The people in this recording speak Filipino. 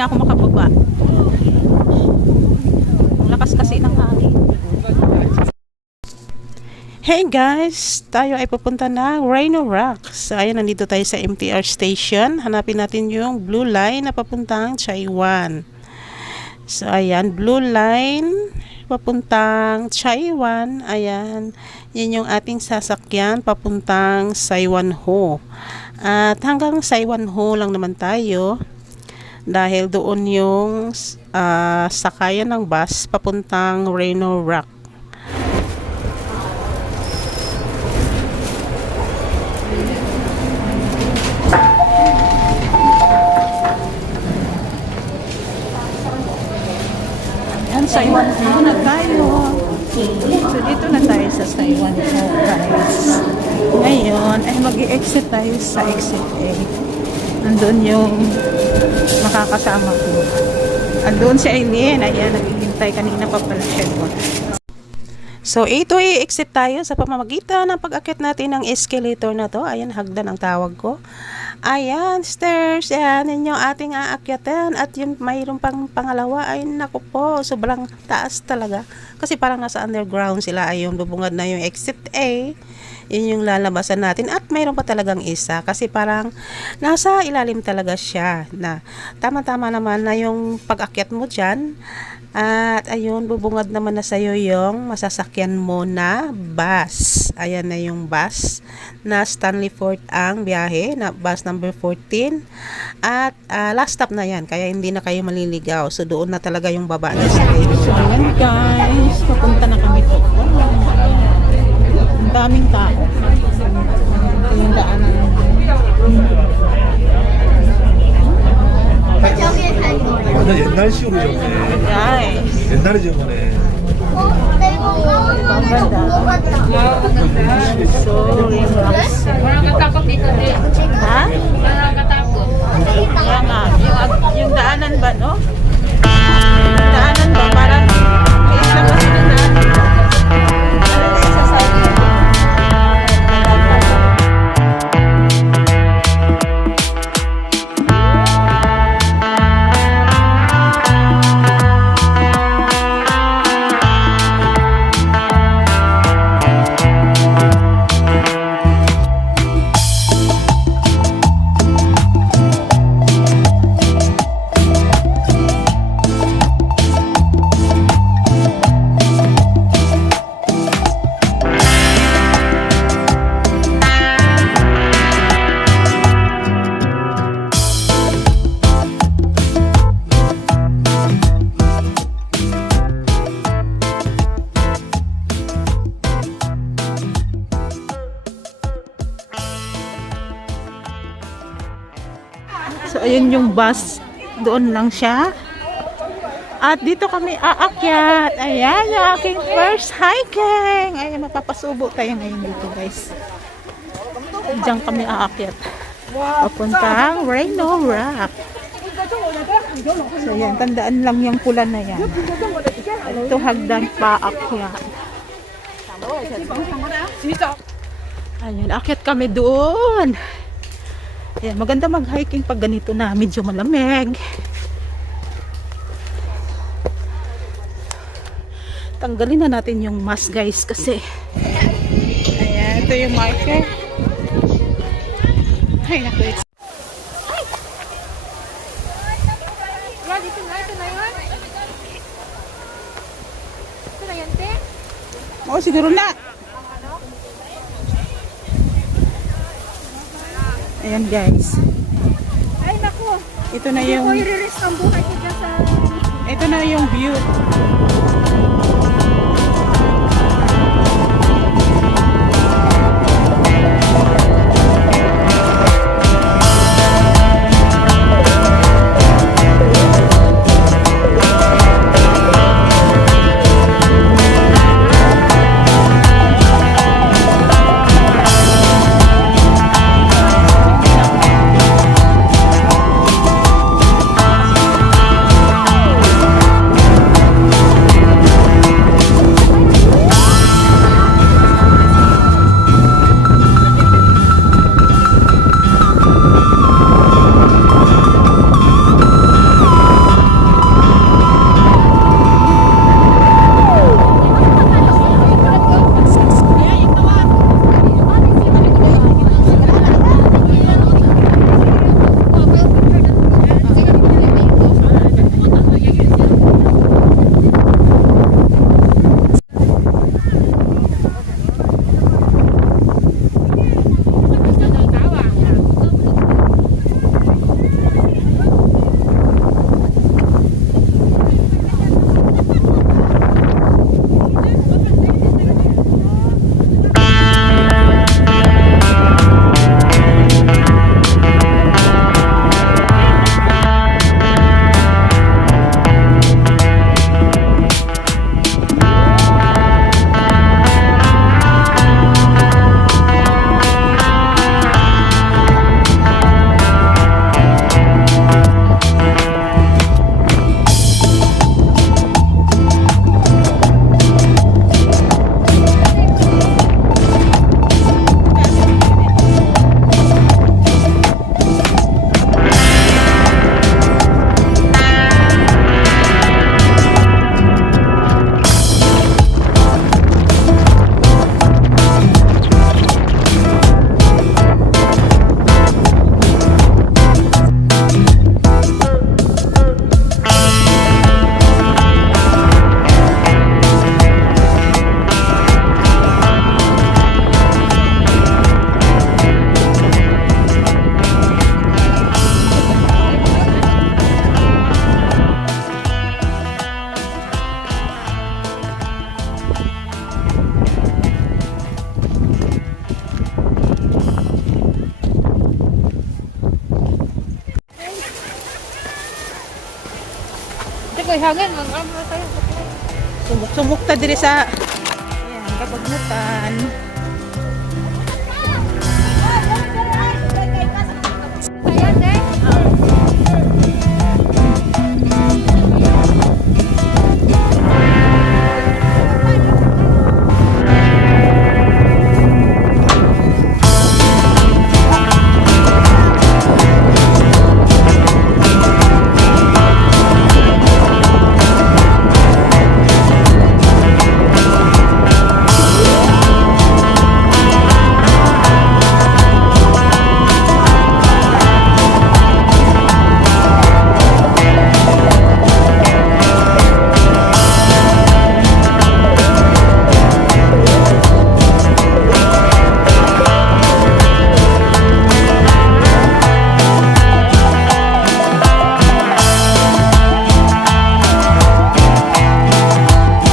na ako makababa. Lakas kasi ng hangin. Hey guys, tayo ay pupunta na Rhino Rock. So ayan, nandito tayo sa MTR station. Hanapin natin yung blue line na papuntang Chaiwan. So ayan, blue line papuntang Chaiwan. Ayan, yan yung ating sasakyan papuntang Saiwanho. At hanggang Saiwanho lang naman tayo. Dahil doon yung sakayan ng bus papuntang Rhino Rock. Saiwanho na tayo. So dito na tayo sa Saiwanho, guys. Ngayon ay mag-i-exit tayo sa exit A. Nandun yung makakasama ko. Andun si Aileen. Ayan, naghihintay kanina pa pala siya doon. So ito i-exit tayo sa pamamagitan ng pag-akit natin ng escalator na to. Ayan, hagdan ang tawag ko. Ayan, stairs. Ayan, yun yung ating aakyatan. At yung mayroon pang pangalawa, ay naku po, sobrang taas talaga. Kasi parang nasa underground sila. Ayun, bubungad na yung exit A. Yun yung lalabasan natin. At mayroon pa talagang isa. Kasi parang nasa ilalim talaga siya. Na tama-tama naman na yung pag-akyat mo dyan. At ayun, bubungad naman na sa'yo yung masasakyan mo na bus. Ayan na yung bus na Stanley Fort ang biyahe, na bus number 14. At last stop na yan, kaya hindi na kayo maliligaw. So doon na talaga yung baba na station. So ayan guys, papunta na kami po. Ang daming tao. Ito yung daanan. 완전 옛날식으로 지었네. Guys. 옛날에 지은 거네. Parang katakot dito din. Ha? Parang katakot. Kaya nga, yung daanan ba, no? Daanan ba, parang may isla kasi ng daanan. Sa side. So, ayun yung bus. Doon lang siya. At dito kami aakyat. Ayan, yung aking first hiking. Ayan, mapapasubo tayo ngayon dito, guys. Diyan kami aakyat. Papuntang Rhino Rock. So, ayan, tandaan lang yung pula na yan. Ito hagdan paakyat. Ayan, aakyat kami doon. Ayan, maganda mag-hiking pag ganito na medyo malamig. Tanggalin na natin yung mask, guys, kasi ayan, ito yung marker. Ay, naku, it's Dito na, ito na yun. Ito na yan, te. oh, siguro na. Ayan, guys. Ay, naku. Ito na yung I-risk ang buhay ko dyan sa... ito na yung view. May hangin. Ang tayo. Sumuk-sumuk ta diri sa ayan, kabagmutan.